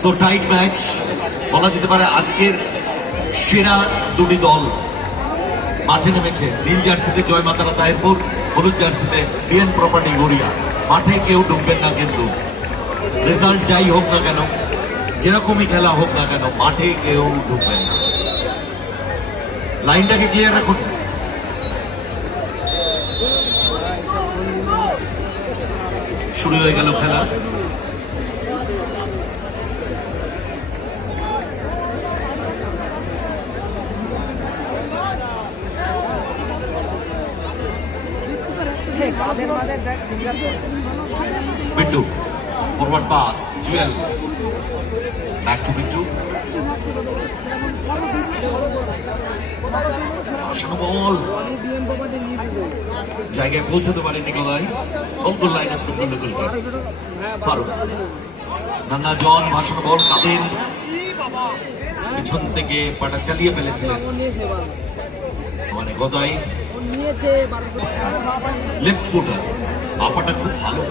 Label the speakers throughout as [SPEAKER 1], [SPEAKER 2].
[SPEAKER 1] So tight match বলা যেতে পারে আজকের সেরা দুটি দল মাঠে নেমেছে। নীল জার্সিতে জয় মাতারা তাহেরপুর হলুদ জার্সিতে বিএন প্রপার্টি গড়িয়া। মাঠে কেউ ঢুকবেন না কিন্তু। রেজাল্ট যাই হোক না কেন, যেরকমই খেলা হোক না কেন, মাঠে কেউ ঢুকবেন না। লাইনটাকে ক্লিয়ার রাখুন। শুরু হয়ে গেল খেলা। Forward pass Jewel. Back to Bittu. আসন্ন বল। জায়গায় পৌঁছতে পারেনি গলায়। অঙ্কুর লাইন আপ করল গোলকে ফারুক। নান্না জন ভাসানো বল কাদের পিছন থেকে পাটা চালিয়ে ফেলেছিলেন। মানে গদাই। লেফট ফুটার আপাটা খুব ভালো।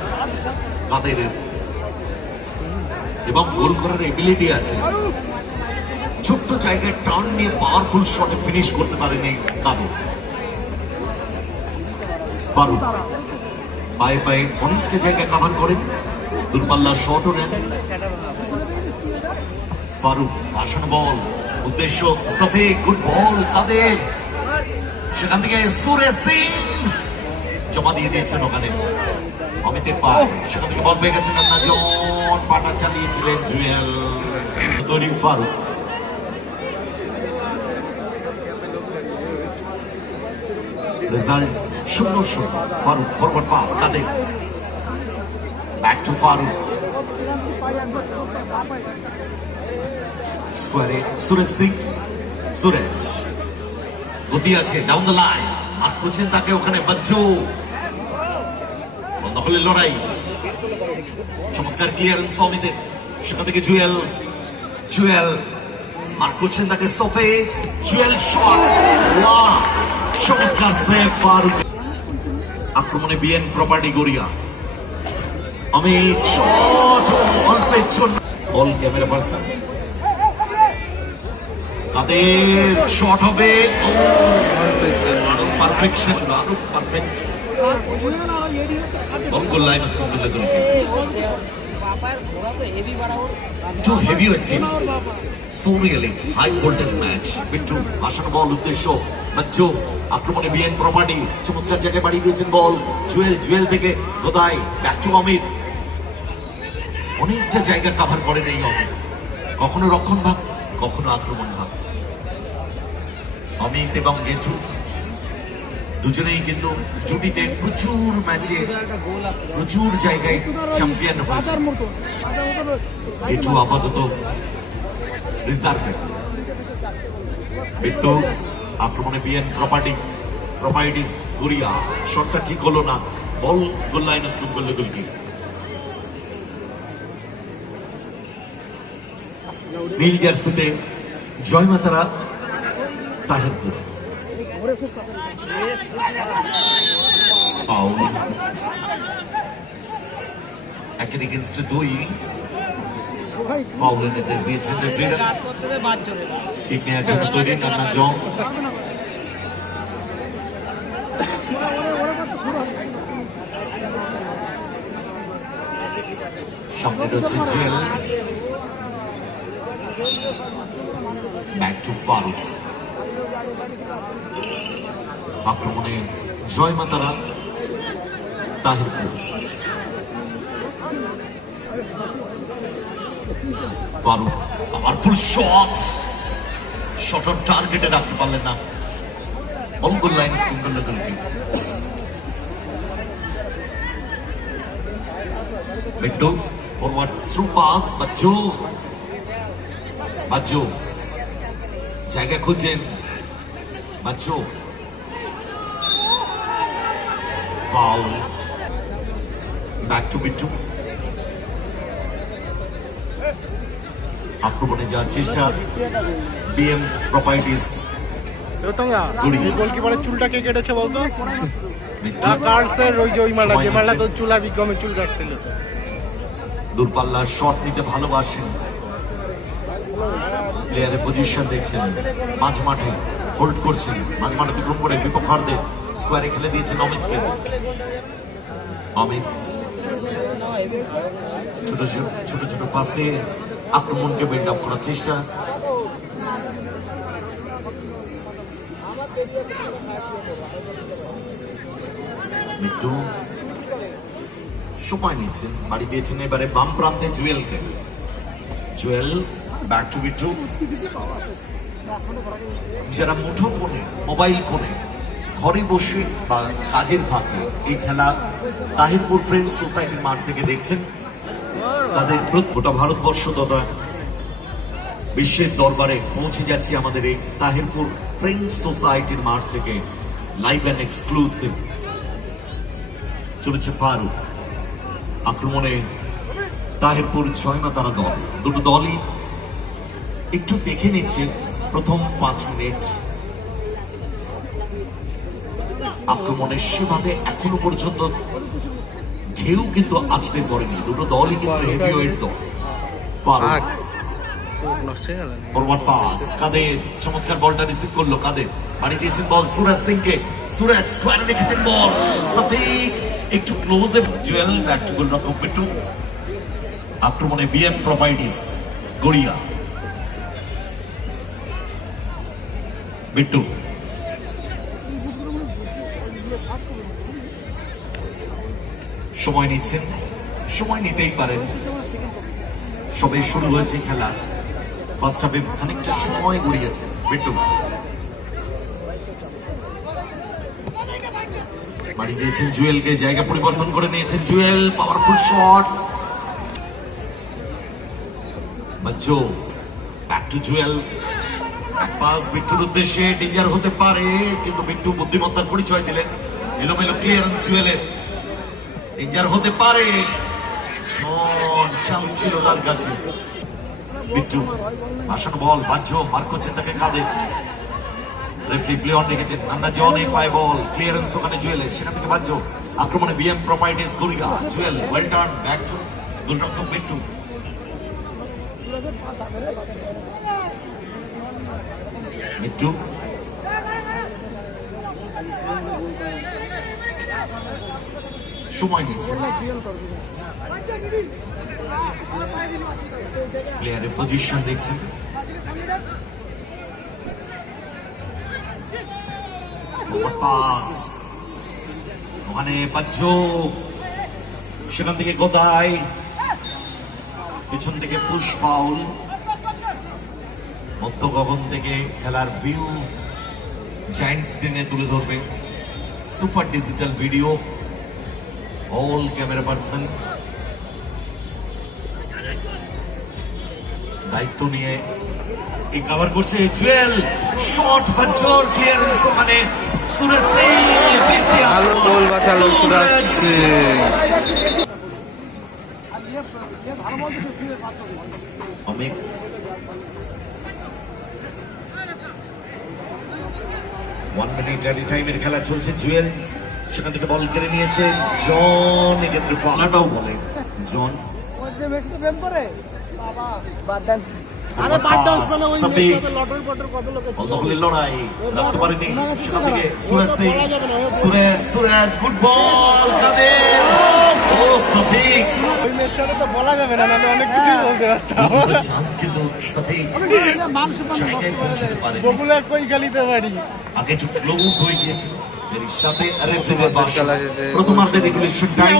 [SPEAKER 1] এবং গোল করার এবিলিটি আছে। ছোট্ট জায়গায় টার্ন নিয়ে পাওয়ারফুল শটে ফিনিশ করতে পারেনি কাদের। ফারুক, পায়ে পায়ে অনেকটা জায়গা কাভার করেন। দূরপাল্লা শটও নেন। ফারুক ভাষণ বল। উদ্দেশ্য সফে গুড বল কাদের। সেখান থেকে সুরে সিং জমা দিয়ে দিয়েছেন ওখানে। অমিতের পায় সেখান থেকে বল পেয়ে গেছেন না জন পাটা চালিয়েছিলেন জুয়েল। তৈরি ফারুক। রেজাল্ট শূন্য শূন্য। Faruk forward pass Kader back to Faruk. স্কোয়ারে সুরেশ সিং। সুরেশ। গতি আছে ডাউন দ্য লাইন আর করছেন তাকে ওখানে বন্ধ হলে লড়াই। চমৎকার ক্লিয়ারেন্স অমিতের সেখান থেকে জুয়েল জুয়েল। করছেন তাকে সোফে জুয়েল শট ওয়াহ! চমৎকার সেভ ফারুক আক্রমণে B N property Garia. Amit shot অল্পের জন্য। Ball camera person Kader shot হবে। ম্যাচ আসানো বল উদ্দেশ্য। চমৎকার জায়গায় বাড়িয়ে দিয়েছেন বল জুয়েল জুয়েল থেকে টু অমিত। অনেকটা জায়গা কাভার করেন এই অমিত। কখনো রক্ষণ ভাগ কখনো আক্রমণ ভাগ অমিত এবং গেটু, দুজনেই কিন্তু জুটিতে প্রচুর ম্যাচে, প্রচুর জায়গায় চ্যাম্পিয়ন হয়েছে। আপাতত রিজার্ভে বিট্টু আক্রমণে বিএন প্রপার্টি প্রপার্টিস গুরিয়া শটটা ঠিক হলো না। বল গোল লাইন করল গোলকি নীল জার্সিতে জয় মাতারা তাহেরপুর একের দুই। ফাউলের নির্দেশ দিয়েছেন রেফারিরা কিক নেওয়ার জন্য তৈরি জং। সামনে রয়েছে জুয়েল। ব্যাক টু ফারুক আক্রমণে জয় মাতারা, Tahirpur. Faruk powerful shot shot on টার্গেটে রাখতে পারলেন না। অঙ্গুল লাইন কুঙ্গল গোলকি Bittu forward through pass Bacchu Bacchu জায়গা খুঁজছেন? বাচ্চু। ফাউল ব্যাক টু আক্রমণে যাওয়ার চেষ্টা বিএম প্রপার্টিস
[SPEAKER 2] গোলকিপারের চুলটা কে কেটেছে বলতো? ওই যে ওই যে চুলা বিক্রমের চুল কাটছিল।
[SPEAKER 1] দূরপাল্লার শট নিতে ভালোবাসেন। প্লেয়ারের পজিশন দেখছেন। মাঝ মাঠে হোল্ড করছেন। মাঝ মাঠে অতিক্রম করে বিপক্ষার্ধে স্কোয়ারে খেলে দিয়েছেন অমিতকে। অমিত ছোট ছোট ছোট ছোট পাশে আক্রমণকে বিল্ড আপ করার চেষ্টা। মৃত্যু সময় নিচ্ছেন বাড়ি দিয়েছেন এবারে বাম প্রান্তে জুয়েলকে। জুয়েল ব্যাক টু বিট্টু যারা মুঠো ফোনে মোবাইল ফোনে, ঘরে বসে বা কাজের ফাঁকে এই খেলা তাহিরপুর ফ্রেন্ড সোসাইটির মাঠ থেকে দেখছেন। তাদের গোটা ভারতবর্ষ তথা বিশ্বের দরবারে পৌঁছে যাচ্ছে আমাদের এই তাহিরপুর ফ্রেন্ড সোসাইটির মাঠ থেকে লাইভ অ্যান্ড এক্সক্লুসিভ চলেছে ফারুক। আক্রমণে তাহিরপুর ছয় না, তারা দল। দুটো দলই একটু দেখে নিচ্ছে প্রথম পাঁচ মিনিট। আক্রমণে সেভাবে এখনও পর্যন্ত ঢেউ কিন্তু আছড়ে পড়েনি দুটো দলই কিন্তু হেভিওয়েট দল। Forward pass Kader? চমৎকার বলটা রিসিভ করল কাদের? বাড়ি দিয়েছেন বল সুরাজ সিংকে। সুরাজ স্কোয়ারে রেখেছেন বল। সফিক একটু ক্লোজ জুয়েল ব্যাক টু গোলরক্ষক বিট্টু আক্রমণে বিএম প্রোভাইডিস গড়িয়া। বিট্টু সময় নিচ্ছেন সময় নিতেই পারেন সবে শুরু হয়েছে খেলা ফার্স্ট হাফে খানিকটা সময় গড়িয়েছে বিট্টু বাড়ি দিয়েছেন জুয়েলকে জায়গা পরিবর্তন করে নিয়েছেন Jewel powerful shot Bacchu back to Jewel pass বিট্টুর উদ্দেশ্যে ডেঞ্জার হতে পারে, কিন্তু বিট্টু বুদ্ধিমত্তার পরিচয় দিলেন। এলোমেলো ক্লিয়ারেন্স জুয়েলের ডেঞ্জার হতে পারে চান্স ছিল তার কাছে। বিট্টু ভাসানো বল, বাহ্য মার করছেন তাকে কাঁদে রেফারি প্লে অন রেখেছেন নান্না জনের পায়ে বল ক্লিয়ারেন্স ওখানে জুয়েলের সেখান থেকে বাহ্য। আক্রমণে B M properties Garia Jewel well turn back to গোলরক্ষক বিট্টু বিট্টু সময় নিচ্ছে প্লেয়ারের পজিশন দেখছেন পাস ওখানে বাহ্য সেখান থেকে গোদাই। পিছন থেকে পুশ মধ্য গগন থেকে খেলার ভিউ জায়েন্ট স্ক্রিনে তুলে ধরবে। Super digital video all camera person দায়িত্ব নিয়ে এই কভার করছে জুয়েল শট বাঞ্চর ক্লিয়ারেন্স ওখানে। সুরজ সিং
[SPEAKER 2] ভালো বাঁচালো Suraj. Singh.
[SPEAKER 1] Amit one minute added টাইমের খেলা চলছে জুয়েল সেখান থেকে বল কেড়ে নিয়েছেন জন এক্ষেত্রে পালাটাও বলে। জন। বল দখলের লড়াই রাখতে পারেনি। সেখান থেকে সুরেশ সিং। সুরেশ সুরেশ ফুটবল কাদের? ও সফিক।
[SPEAKER 2] ওই মেয়ের সাথে তো বলা যাবে না অনেক কিছুই বলতে পারতাম।
[SPEAKER 1] চান্স কিন্তু সফিক।
[SPEAKER 3] মাংস
[SPEAKER 1] জায়গায় পৌঁছতে পারেনি।
[SPEAKER 2] বকুলার কই গালিতে পারি?
[SPEAKER 1] আগে একটু ক্লোজ হয়ে গিয়েছিল। এর সাথে বাসা টাইম